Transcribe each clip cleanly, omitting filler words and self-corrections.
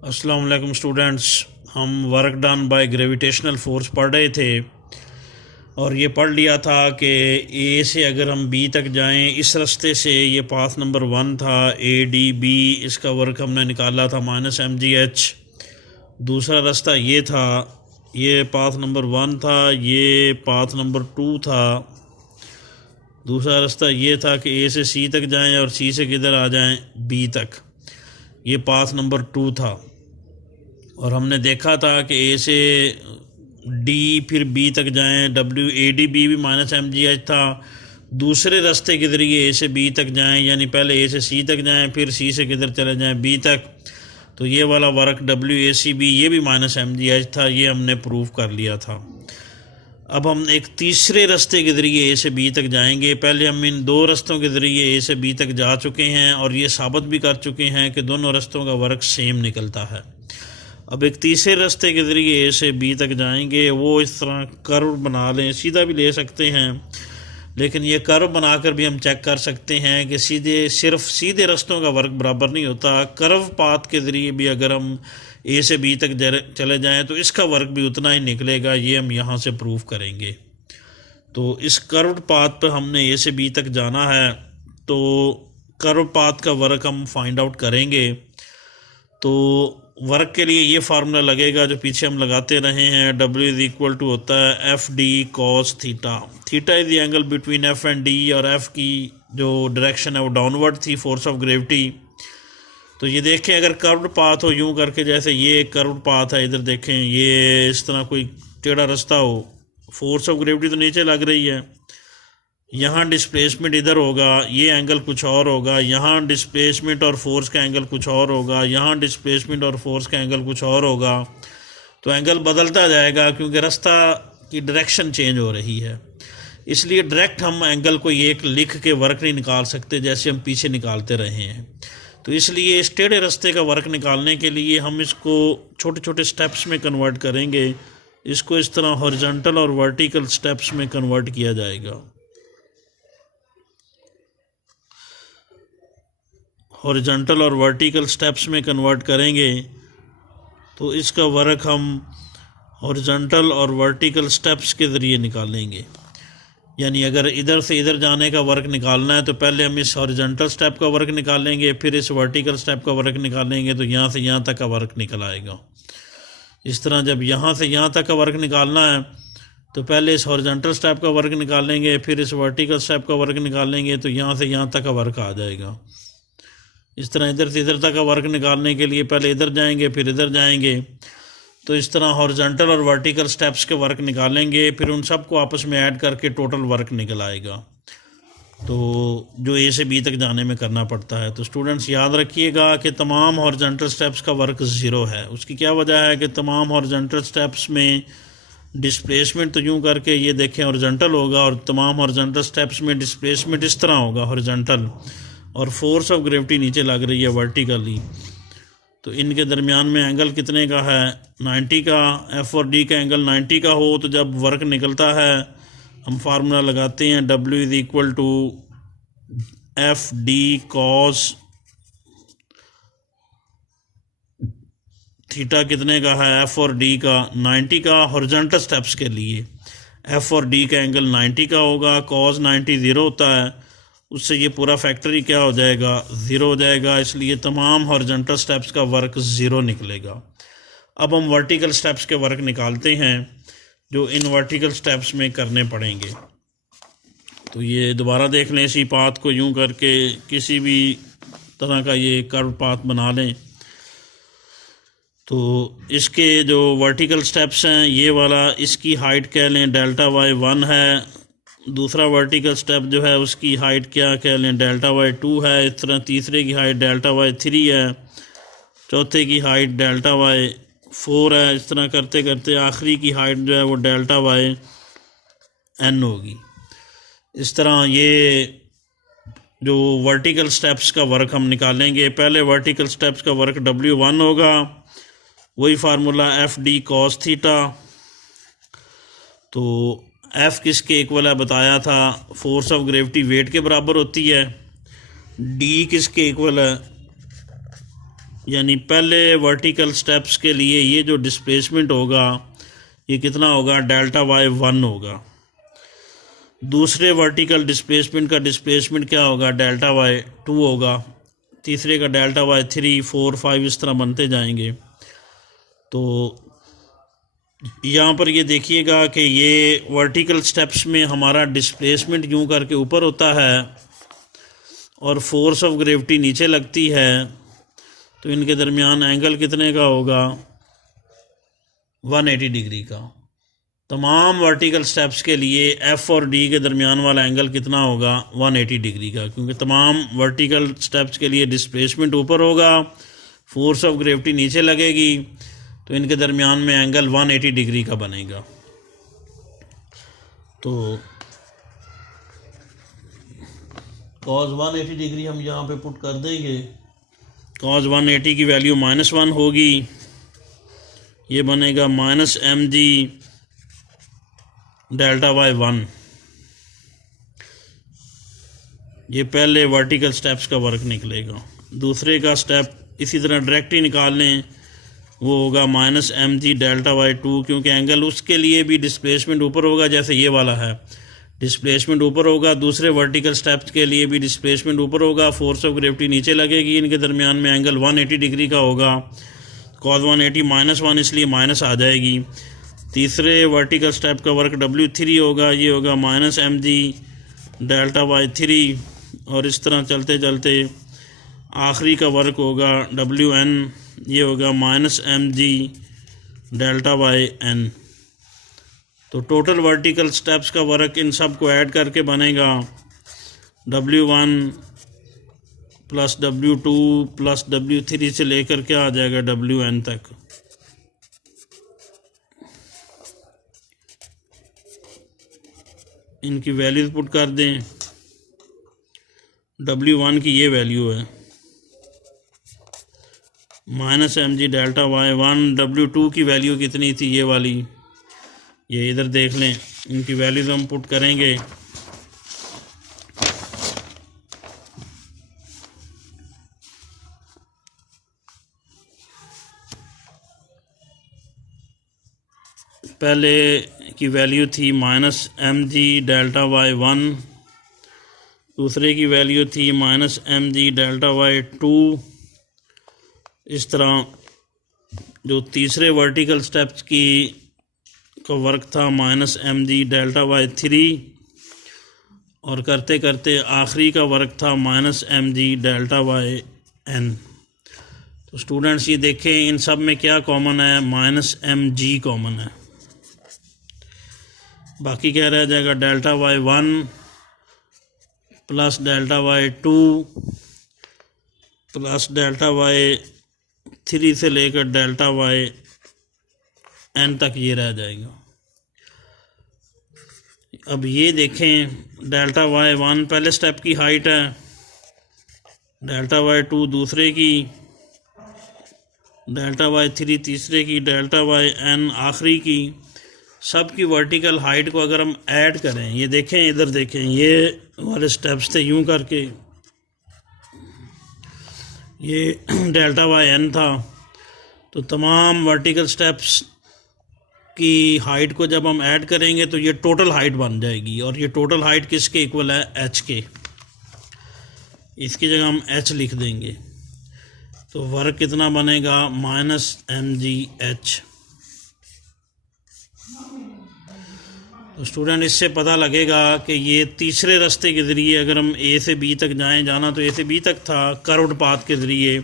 अस्सलाम वालेकुम स्टूडेंट्स। हम work done by gravitational force पढ़ रहे थे और ये पढ़ लिया था कि ए से अगर हम बी तक जाएं इस रास्ते से, ये पाथ नंबर 1 था, ए डी बी, इसका वर्क हमने निकाला था -mgh। दूसरा रास्ता ये था, ये पाथ नंबर 1 था, ये पाथ नंबर 2 था। दूसरा रास्ता ये था कि ए से सी तक जाएं और सी से किधर आ जाएं, बी तक। ये पाथ नंबर 2 था और हमने देखा था कि ए से डी फिर बी तक जाएं, WADB भी -mgh था। दूसरे रास्ते के ज़रिए ए से बी तक जाएं, यानी पहले ए से सी तक जाएं फिर सी से किधर चले जाएं, बी तक। तो ये वाला वर्क WACB ये भी -mgh था, ये हमने प्रूव कर लिया था। अब हम एक तीसरे रास्ते के ज़रिए ए से बी तक जाएंगे। पहले हम इन दो रास्तों के ज़रिए ए से बी तक जा चुके हैं और ये साबित भी कर चुके हैं कि दोनों रास्तों का वर्क सेम निकलता है। अब एक तीसरे रास्ते के ज़रिए ए से बी तक जाएंगे, वो इस तरह कर्व बना लें, सीधा भी ले सकते हैं, लेकिन ये कर्व बनाकर भी हम चेक कर सकते हैं कि सिर्फ सीधे रास्तों का वर्क बराबर नहीं होता। कर्व पाथ के ज़रिए भी अगर हम ए से बी तक चले जाएं तो इसका वर्क भी उतना ही निकलेगा, ये हम यहाँ से प्रूव करेंगे। तो इस कर्व्ड पाथ पर हमने ए से बी तक जाना है, तो कर्व पाथ का वर्क हम फाइंड आउट करेंगे। तो वर्क के लिए ये फार्मूला लगेगा जो पीछे हम लगाते रहे हैं, W होता है FD cos theta. Theta is the angle between F and D, और F की जो डायरेक्शन है वो डाउनवर्ड थी, फोर्स ऑफ ग्रेविटी। तो ये देखें, अगर कर्व्ड पाथ हो यूं करके, जैसे ये कर्व्ड पाथ है, इधर देखें, ये इस तरह कोई टेढ़ा रास्ता हो, फोर्स ऑफ ग्रेविटी तो नीचे लग रही है, यहाँ डिस्प्लेसमेंट इधर होगा, ये एंगल कुछ और होगा, यहाँ डिस्प्लेसमेंट और फोर्स का एंगल कुछ और होगा, यहाँ डिस्प्लेसमेंट और फोर्स का एंगल कुछ और होगा। तो एंगल बदलता जाएगा क्योंकि रास्ता की डायरेक्शन चेंज हो रही है। इसलिए डायरेक्ट हम एंगल को एक लिख के वर्क नहीं निकाल सकते जैसे हम पीछे निकालते रहे हैं। तो इसलिए इस टेढ़े रास्ते का वर्क निकालने के लिए हम इसको छोटे छोटे स्टेप्स में कन्वर्ट करेंगे। इसको इस तरह हॉरिजॉन्टल और वर्टिकल स्टेप्स में कन्वर्ट किया जाएगा। हॉरिजॉन्टल और वर्टिकल स्टेप्स में कन्वर्ट करेंगे तो इसका वर्क हम हॉरिजॉन्टल और वर्टिकल स्टेप्स के ज़रिए निकालेंगे। यानी अगर इधर से इधर जाने का वर्क निकालना है तो पहले हम इस हॉरिजॉन्टल स्टेप का वर्क निकालेंगे, फिर इस वर्टिकल स्टेप का वर्क निकालेंगे, तो यहाँ से यहाँ तक का वर्क निकल आएगा। इस तरह जब यहाँ से यहाँ तक का वर्क निकालना है तो पहले इस हॉरिजॉन्टल स्टेप का वर्क निकालेंगे, फिर इस वर्टिकल स्टेप का वर्क निकालेंगे, तो यहाँ से यहाँ तक का वर्क आ जाएगा। इस तरह इधर से इधर तक का वर्क निकालने के लिए पहले इधर जाएंगे फिर इधर जाएंगे। तो इस तरह हॉरिजॉन्टल और वर्टिकल स्टेप्स के वर्क निकालेंगे, फिर उन सबको आपस में ऐड करके टोटल वर्क निकल आएगा, तो जो ए से बी तक जाने में करना पड़ता है। तो स्टूडेंट्स याद रखिएगा कि तमाम हॉरिजॉन्टल स्टेप्स का वर्क ज़ीरो है। उसकी क्या वजह है कि तमाम हॉरिजॉन्टल स्टेप्स में डिस्प्लेसमेंट तो यूँ करके ये देखें हॉरिजॉन्टल होगा, और तमाम हॉरिजॉन्टल स्टेप्स में डिस्प्लेसमेंट इस तरह होगा हॉरिजॉन्टल, और फोर्स ऑफ ग्रेविटी नीचे लग रही है वर्टिकली। तो इनके दरमियान में एंगल कितने का है, 90 का। F और D का एंगल 90 का हो तो जब वर्क निकलता है हम फार्मूला लगाते हैं, W FD cos थीटा कितने का है, F और D का 90 का। हॉरिजॉन्टल स्टेप्स के लिए F और D का एंगल 90 का होगा, cos 90 ज़ीरो होता है, उससे ये पूरा फैक्टर ही क्या हो जाएगा, ज़ीरो हो जाएगा। इसलिए तमाम हॉरिजॉन्टल स्टेप्स का वर्क ज़ीरो निकलेगा। अब हम वर्टिकल स्टेप्स के वर्क निकालते हैं जो इन वर्टिकल स्टेप्स में करने पड़ेंगे। तो ये दोबारा देख लें, इसी पाथ को यूं करके किसी भी तरह का ये कर्व पाथ बना लें। तो इसके जो वर्टिकल स्टेप्स हैं, ये वाला इसकी हाइट कह लें Δy1 है, दूसरा वर्टिकल स्टेप जो है उसकी हाइट क्या कह लें Δy2 है, इस तरह तीसरे की हाइट Δy3 है, चौथे की हाइट Δy4 है। इस तरह करते करते आखिरी की हाइट जो है वो Δyn होगी। इस तरह ये जो वर्टिकल स्टेप्स का वर्क हम निकालेंगे, पहले वर्टिकल स्टेप्स का वर्क W1 होगा, वही फार्मूला FD cos थीटा। तो F किसके इक्वल है बताया था, फोर्स ऑफ ग्रेविटी वेट के बराबर होती है। D किसके इक्वल है, यानी पहले वर्टिकल स्टेप्स के लिए ये जो डिस्प्लेसमेंट होगा ये कितना होगा, डेल्टा वाई 1 होगा। दूसरे वर्टिकल डिस्प्लेसमेंट का डिस्प्लेसमेंट क्या होगा, डेल्टा वाई 2 होगा। तीसरे का डेल्टा वाई 3, 4, 5 इस तरह बनते जाएंगे। तो यहाँ पर ये देखिएगा कि ये वर्टिकल स्टेप्स में हमारा डिस्प्लेसमेंट यूँ करके ऊपर होता है और फोर्स ऑफ ग्रेविटी नीचे लगती है, तो इनके दरमियान एंगल कितने का होगा, 180 डिग्री का। तमाम वर्टिकल स्टेप्स के लिए एफ़ और डी के दरमियान वाला एंगल कितना होगा, 180 डिग्री का, क्योंकि तमाम वर्टिकल स्टेप्स के लिए डिस्प्लेसमेंट ऊपर होगा, फोर्स ऑफ ग्रेविटी नीचे लगेगी, तो इनके दरमियान में एंगल 180 डिग्री का बनेगा। तो cos 180 डिग्री हम यहाँ पे पुट कर देंगे। cos 180 की वैल्यू -1 होगी, ये बनेगा -mg डेल्टा वाई 1। ये पहले वर्टिकल स्टेप्स का वर्क निकलेगा। दूसरे का स्टेप इसी तरह डायरेक्ट ही निकाल लें, वो होगा -mg डेल्टा वाई 2, क्योंकि एंगल उसके लिए भी डिस्प्लेसमेंट ऊपर होगा जैसे ये वाला है, डिस्प्लेसमेंट ऊपर होगा। दूसरे वर्टिकल स्टेप्स के लिए भी डिस्प्लेसमेंट ऊपर होगा, फोर्स ऑफ ग्रेविटी नीचे लगेगी, इनके दरमियान में एंगल 180 डिग्री का होगा। cos 180 -1 इसलिए माइनस आ जाएगी। तीसरे वर्टिकल स्टेप का वर्क W3 होगा, ये होगा -mg डेल्टा वाई 3, और इस तरह चलते चलते आखिरी का वर्क होगा Wn, ये होगा -mg डेल्टा वाई n। तो टोटल वर्टिकल स्टेप्स का वर्क इन सब को ऐड करके बनेगा W1 plus W2 plus W3 से लेकर क्या आ जाएगा, Wn तक। इनकी वैल्यूज पुट कर दें। W1 की ये वैल्यू है -mg डेल्टा वाई 1। W2 की वैल्यू कितनी थी, ये वाली, ये इधर देख लें, इनकी वैल्यूज हम पुट करेंगे। पहले की वैल्यू थी -mg डेल्टा वाई 1, दूसरे की वैल्यू थी -mg डेल्टा वाई 2। इस तरह जो तीसरे वर्टिकल स्टेप्स की का वर्क था -mg डेल्टा वाई 3, और करते करते आखिरी का वर्क था -mg डेल्टा वाई n। तो स्टूडेंट्स ये देखें, इन सब में क्या कॉमन है, -mg कॉमन है। बाकी क्या रह जाएगा, delta Y 1 plus delta Y 2 plus delta Y 3 से लेकर डेल्टा वाई n तक ये रह जाएगा। अब ये देखें, डेल्टा वाई 1 पहले स्टेप की हाइट है, डेल्टा वाई 2 दूसरे की, डेल्टा वाई 3 तीसरे की, डेल्टा वाई n आखिरी की। सब की वर्टिकल हाइट को अगर हम ऐड करें, ये देखें, इधर देखें, ये वाले स्टेप्स थे यूं करके, ये डेल्टा वाई n था। तो तमाम वर्टिकल स्टेप्स की हाइट को जब हम ऐड करेंगे तो ये टोटल हाइट बन जाएगी, और ये टोटल हाइट किसके इक्वल है, h के। इसकी जगह हम h लिख देंगे, तो वर्क कितना बनेगा, -mgh। तो स्टूडेंट इससे पता लगेगा कि ये तीसरे रास्ते के ज़रिए अगर हम A से B तक जाना तो A से B तक था कर्व्ड पाथ के ज़रिए,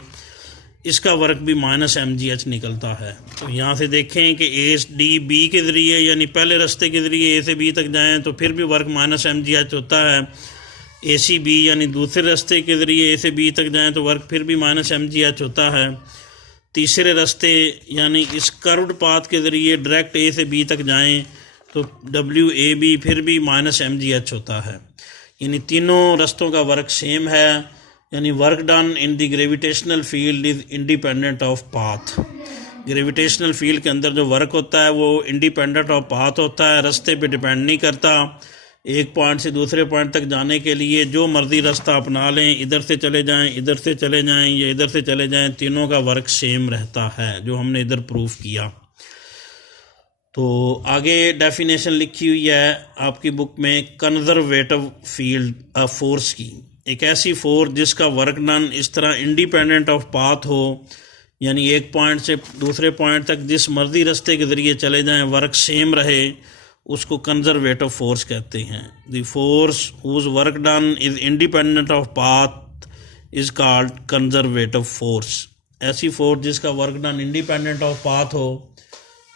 इसका वर्क भी -mgh निकलता है। तो यहाँ से देखें कि AD B के ज़रिए, यानी पहले रास्ते के ज़रिए A से B तक जाएं तो फिर भी वर्क -mgh होता है। ACB यानी दूसरे रास्ते के ज़रिए A से B तक जाएं तो वर्क फिर भी -mgh होता है। तीसरे रास्ते यानी इस कर्व्ड पाथ के ज़रिए डायरेक्ट A से B तक जाएं तो WAB फिर भी -mgh होता है। यानी तीनों रास्तों का वर्क सेम है, यानी work done in the gravitational field is independent of path. Gravitational field के अंदर जो वर्क होता है वो इंडिपेंडेंट ऑफ पाथ होता है, रास्ते पे डिपेंड नहीं करता। एक पॉइंट से दूसरे पॉइंट तक जाने के लिए जो मर्जी रास्ता अपना लें, इधर से चले जाएं, इधर से चले जाएं या इधर से चले जाएं, तीनों का वर्क सेम रहता है, जो हमने इधर प्रूफ किया। तो आगे डेफिनेशन लिखी हुई है आपकी बुक में, कंजर्वेटिव फील्ड फोर्स की। एक ऐसी फोर्स जिसका वर्क डन इस तरह इंडिपेंडेंट ऑफ पाथ हो, यानी एक पॉइंट से दूसरे पॉइंट तक जिस मर्जी रास्ते के ज़रिए चले जाएं वर्क सेम रहे, उसको कंजर्वेटिव फोर्स कहते हैं। The force whose work done is independent of path is called conservative force. ऐसी फोर्स जिसका work done independent of path हो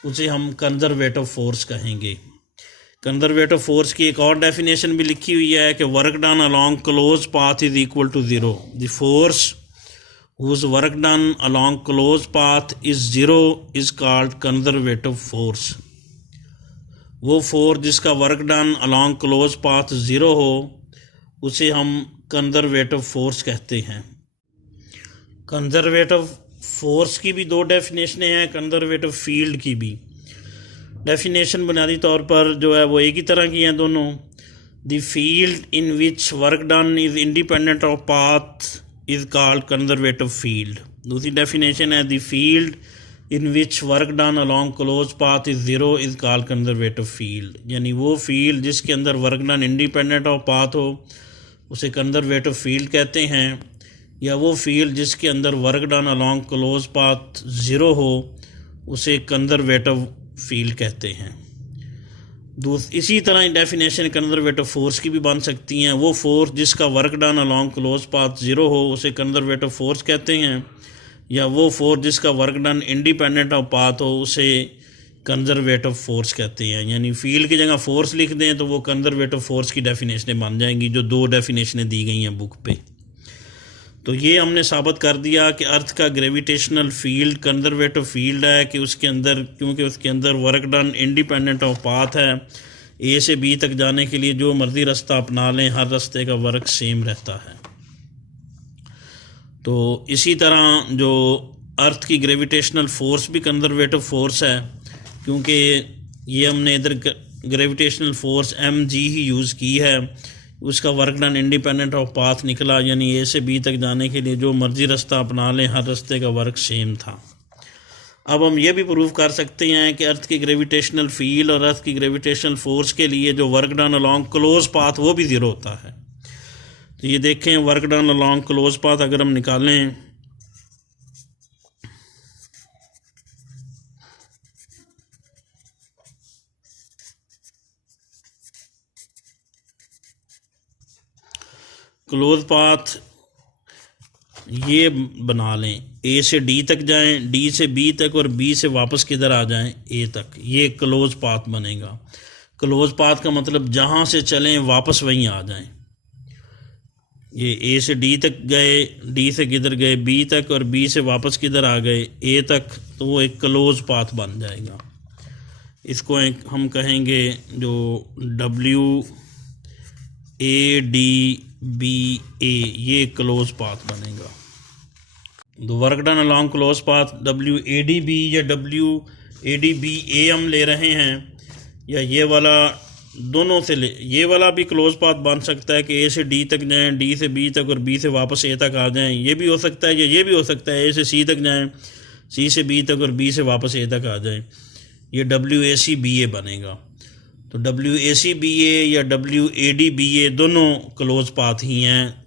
उसे हम कंजर्वेटिव फोर्स कहेंगे। कंजर्वेटिव फोर्स की एक और डेफिनेशन भी लिखी हुई है कि work done along close path is equal to zero. The force whose work done along close path is zero is called conservative force. वो फोर्स जिसका work done along close path zero हो उसे हम कंजर्वेटिव फोर्स कहते हैं। Conservative force की भी दो डेफिनेशनें हैं, कंजर्वेटिव फील्ड की भी। डेफिनेशन बुनियादी तौर पर जो है वो एक ही तरह की हैं दोनों। The field in which work done is independent of path is called conservative field. दूसरी डेफिनेशन है the field in which work done along close path is zero is called conservative field. यानी वो फील्ड जिसके अंदर work done independent of path हो उसे conservative field कहते हैं, या वो फील्ड जिसके अंदर work done along close path zero हो उसे कंजर्वेटिव फील्ड कहते हैं। इसी तरह डेफिनेशन कंजर्वेटिव फोर्स की भी बन सकती हैं। वो फोर्स जिसका work done along close path zero हो उसे कंजर्वेटिव फोर्स कहते हैं, या वो फोर्स जिसका work done independent of path हो उसे कंजर्वेटिव फोर्स कहते हैं। यानी फील्ड की जगह फोर्स लिख दें तो वो कंजर्वेटिव फोर्स की डेफिनेशनें बन जाएंगी, जो दो डेफिनेशनें दी गई हैं बुक पे। तो ये हमने साबित कर दिया कि अर्थ का ग्रेविटेशनल फील्ड कंजर्वेटिव फील्ड है, कि उसके अंदर, क्योंकि उसके अंदर work done independent of path है। ए से बी तक जाने के लिए जो मर्जी रास्ता अपना लें, हर रास्ते का वर्क सेम रहता है। तो इसी तरह जो अर्थ की ग्रेविटेशनल फोर्स भी कंजर्वेटिव फोर्स है, क्योंकि ये हमने इधर ग्रेविटेशनल फोर्स mg ही यूज़ की है। उसका work done independent of path निकला, यानी ए से बी तक जाने के लिए जो मर्जी रास्ता अपना लें हर रास्ते का वर्क सेम था। अब हम ये भी प्रूव कर सकते हैं कि अर्थ की ग्रेविटेशनल फील्ड और अर्थ की ग्रेविटेशनल फोर्स के लिए जो work done along close path वो भी ज़ीरो होता है। तो ये देखें, work done along close path अगर हम निकालें क्लोज पाथ ये बना लें, ए से डी तक जाएं, डी से बी तक और बी से वापस किधर आ जाएं, ए तक, ये क्लोज पाथ बनेगा। क्लोज पाथ का मतलब जहाँ से चलें वापस वहीं आ जाएं। ये ए से डी तक गए, डी से किधर गए, बी तक, और बी से वापस किधर आ गए, ए तक, तो वो एक क्लोज पाथ बन जाएगा। इसको एक हम कहेंगे जो WADBA, ये क्लोज पाथ बनेगा। तो work done along close path WADB या WADBA हम ले रहे हैं, या ये वाला, दोनों से ले, ये वाला भी क्लोज पाथ बन सकता है कि ए से डी तक जाएं, डी से बी तक और बी से वापस ए तक आ जाएं, ये भी हो सकता है, या ये भी हो सकता है ए से सी तक जाएं, सी से बी तक और बी से वापस ए तक आ जाएं, ये WACBA बनेगा। तो WACBA या WADBA दोनों क्लोज पाथ ही हैं,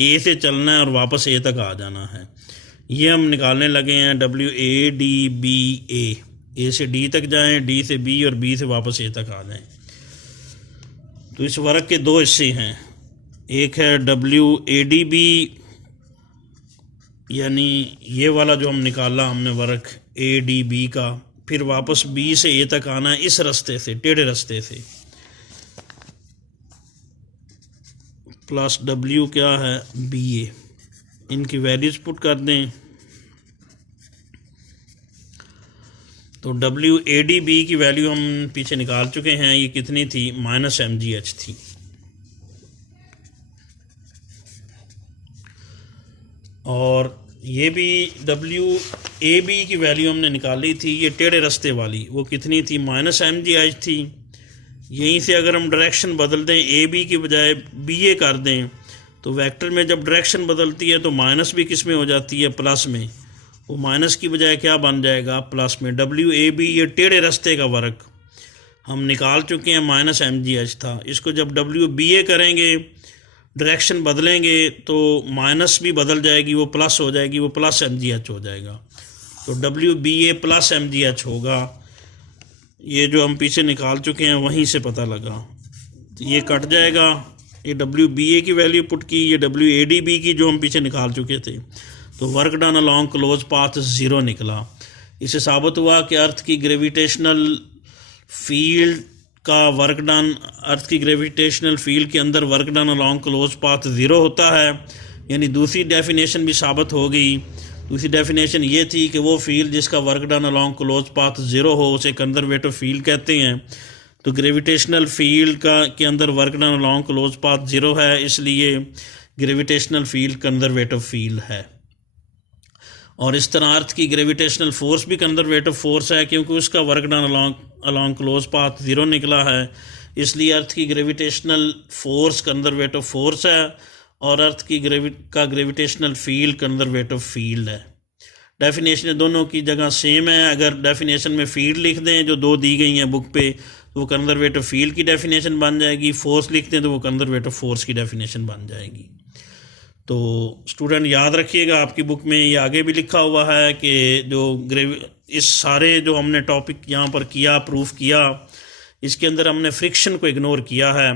ए से चलना है और वापस ए तक आ जाना है। ये हम निकालने लगे हैं WADBA, ए से डी तक जाएं, डी से बी और बी से वापस ए तक आ जाएं। तो इस वर्क के दो हिस्से हैं, एक है WADB, यानी ये वाला जो हम निकाला हमने वर्क ADB का, फिर वापस बी से ए तक आना है इस रास्ते से, टेढ़े रास्ते से, प्लस W क्या है BA। इनकी वैल्यूज पुट कर दें तो WADB की वैल्यू हम पीछे निकाल चुके हैं, ये कितनी थी, -mgh थी। और ये भी WAB की वैल्यू हमने निकाली थी, ये टेढ़े रास्ते वाली, वो कितनी थी, -mgh थी। यहीं से अगर हम डायरेक्शन बदल दें, ए बी की बजाय बी ए कर दें, तो वेक्टर में जब डायरेक्शन बदलती है तो माइनस भी किस में हो जाती है, प्लस में। वो माइनस की बजाय क्या बन जाएगा, प्लस में। डब्ल्यू ए बी ये टेढ़े रास्ते का वर्क हम निकाल चुके हैं, माइनस एम जी एच था। इसको जब डब्ल्यू बी ए करेंगे, डायरेक्शन बदलेंगे तो माइनस भी बदल जाएगी, वो प्लस हो जाएगी, वो प्लस एम जी एच हो जाएगा। तो डब्ल्यू बी ए प्लस एम जी एच होगा। ये जो हम पीछे निकाल चुके हैं वहीं से पता लगा, तो ये कट जाएगा। ये डब्ल्यू बी ए की वैल्यू पुट की, ये डब्ल्यू ए डी बी की जो हम पीछे निकाल चुके थे, तो work done along close path 0 निकला। इससे साबित हुआ कि अर्थ की ग्रेविटेशनल फील्ड का वर्क डन, अर्थ की ग्रेविटेशनल फील्ड के अंदर work done along close path 0 होता है। यानी दूसरी डेफिनेशन भी साबित हो गई। दूसरी डेफिनेशन ये थी कि वो फील्ड जिसका work done along close path 0 हो उसे कंजर्वेटिव फील्ड कहते हैं। तो ग्रेविटेशनल फील्ड के अंदर work done along close path 0 है, इसलिए ग्रेविटेशनल फील्ड कंजर्वेटिव फील्ड है। और इस तरह अर्थ की ग्रेविटेशनल फोर्स भी कंजर्वेटिव फोर्स है, क्योंकि उसका work done along close path 0 निकला है, इसलिए अर्थ की ग्रेविटेशनल फोर्स कंजर्वेटिव फोर्स है और अर्थ की ग्रेविटेशनल फील्ड कंजर्वेटिव फील्ड है। डेफिनेशन दोनों की जगह सेम है। अगर डेफिनेशन में फील्ड लिख दें जो 2 दी गई हैं बुक पे, तो वो कंजर्वेटिव फील्ड की डेफिनेशन बन जाएगी। फोर्स लिख दें तो वो कंजर्वेटिव फोर्स की डेफिनेशन बन जाएगी। तो स्टूडेंट याद रखिएगा, आपकी बुक में ये आगे भी लिखा हुआ है कि इस सारे जो हमने टॉपिक यहाँ पर किया, प्रूफ किया, इसके अंदर हमने फ्रिक्शन को इग्नोर किया है।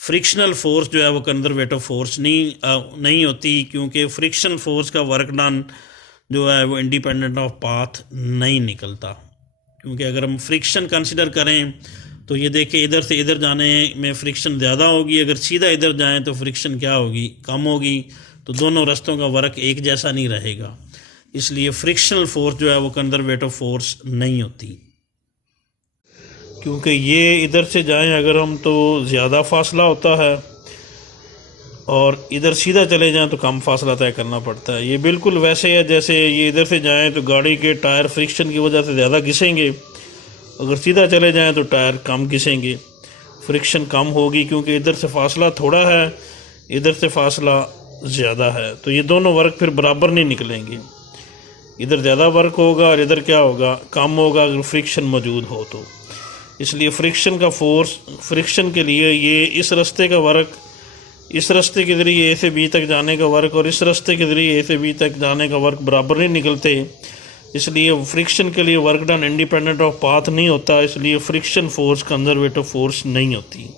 फ्रिक्शनल फोर्स जो है वो कंजर्वेटिव फोर्स नहीं होती, क्योंकि फ्रिक्शनल फोर्स का वर्क डन जो है वो इंडिपेंडेंट ऑफ पाथ नहीं निकलता। क्योंकि अगर हम फ्रिक्शन कंसिडर करें तो ये देखें, इधर से इधर जाने में फ्रिक्शन ज़्यादा होगी, अगर सीधा इधर जाएं तो फ्रिक्शन क्या होगी, कम होगी। तो दोनों रास्तों का वर्क एक जैसा नहीं रहेगा, इसलिए फ्रिक्शनल फोर्स जो है वो कंजर्वेटिव फोर्स नहीं होती। क्योंकि ये इधर से जाएं अगर हम तो ज़्यादा फासला होता है, और इधर सीधा चले जाएं तो कम फासला तय करना पड़ता है। ये बिल्कुल वैसे है जैसे ये इधर से जाएं तो गाड़ी के टायर फ्रिक्शन की वजह से ज़्यादा घिसेंगे, अगर सीधा चले जाएं तो टायर कम घिसेंगे, फ्रिक्शन कम होगी, क्योंकि इधर से फासला थोड़ा है, इधर से फासला ज़्यादा है। तो ये दोनों वर्क फिर बराबर नहीं निकलेंगे, इधर ज़्यादा वर्क होगा और इधर क्या होगा, कम होगा अगर फ्रिक्शन मौजूद हो तो। इसलिए फ्रिक्शन का फोर्स, फ्रिक्शन के लिए ये इस रास्ते का वर्क, इस रास्ते के ज़रिए ए से बी तक जाने का वर्क और इस रास्ते के ज़रिए ए से बी तक जाने का वर्क बराबर नहीं निकलते, इसलिए फ्रिक्शन के लिए work done independent of path नहीं होता, इसलिए फ्रिक्शन फोर्स कंजर्वेटिव फोर्स नहीं होती।